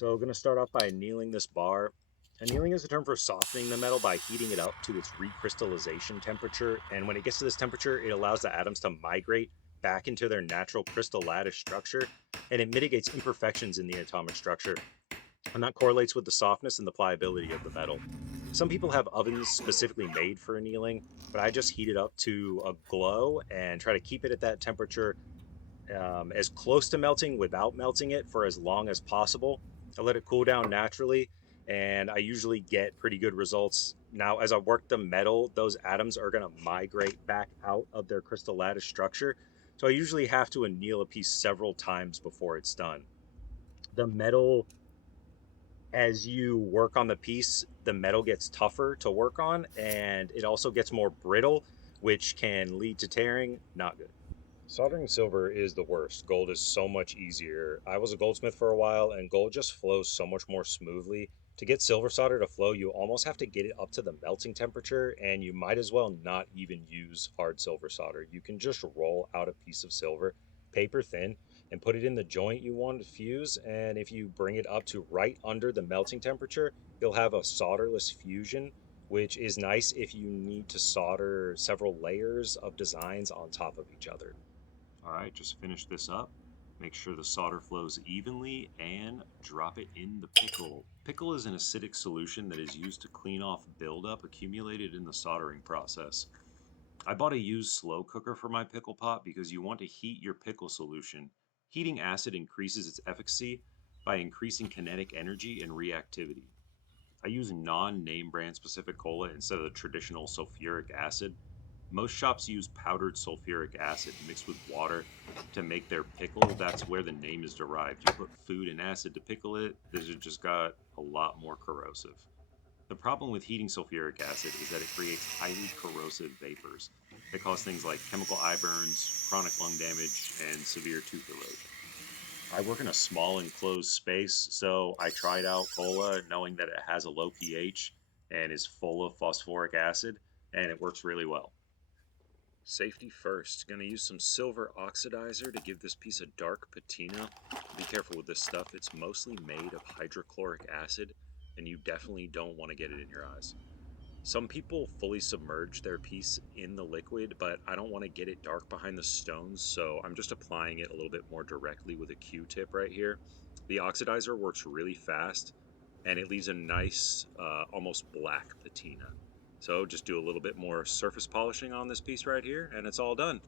So I'm going to start off by annealing this bar. Annealing is a term for softening the metal by heating it up to its recrystallization temperature. And when it gets to this temperature, it allows the atoms to migrate back into their natural crystal lattice structure, and it mitigates imperfections in the atomic structure. And that correlates with the softness and the pliability of the metal. Some people have ovens specifically made for annealing, but I just heat it up to a glow and try to keep it at that temperature as close to melting without melting it for as long as possible. I let it cool down naturally, and I usually get pretty good results. Now, as I work the metal, those atoms are going to migrate back out of their crystal lattice structure. So I usually have to anneal a piece several times before it's done. The metal, as you work on the piece, the metal gets tougher to work on, and it also gets more brittle, which can lead to tearing. Not good. Soldering silver is the worst. Gold is so much easier. I was a goldsmith for a while, and gold just flows so much more smoothly. To get silver solder to flow, you almost have to get it up to the melting temperature, and you might as well not even use hard silver solder. You can just roll out a piece of silver, paper thin, and put it in the joint you want to fuse. And if you bring it up to right under the melting temperature, you'll have a solderless fusion, which is nice if you need to solder several layers of designs on top of each other. All right, just finish this up. Make sure the solder flows evenly and drop it in the pickle. Pickle is an acidic solution that is used to clean off buildup accumulated in the soldering process. I bought a used slow cooker for my pickle pot because you want to heat your pickle solution. Heating acid increases its efficacy by increasing kinetic energy and reactivity. I use non-name brand specific cola instead of the traditional sulfuric acid. Most shops use powdered sulfuric acid mixed with water to make their pickle. That's where the name is derived. You put food and acid to pickle it, this has just got a lot more corrosive. The problem with heating sulfuric acid is that it creates highly corrosive vapors that cause things like chemical eye burns, chronic lung damage, and severe tooth erosion. I work in a small enclosed space, so I tried out cola knowing that it has a low pH and is full of phosphoric acid, and it works really well. Safety first. Gonna use some silver oxidizer to give this piece a dark patina. Be careful with this stuff. It's mostly made of hydrochloric acid, and you definitely don't want to get it in your eyes. Some people fully submerge their piece in the liquid, but I don't want to get it dark behind the stones, so I'm just applying it a little bit more directly with a Q-tip right here. The oxidizer works really fast, and it leaves a nice, almost black patina. So just do a little bit more surface polishing on this piece right here, and it's all done.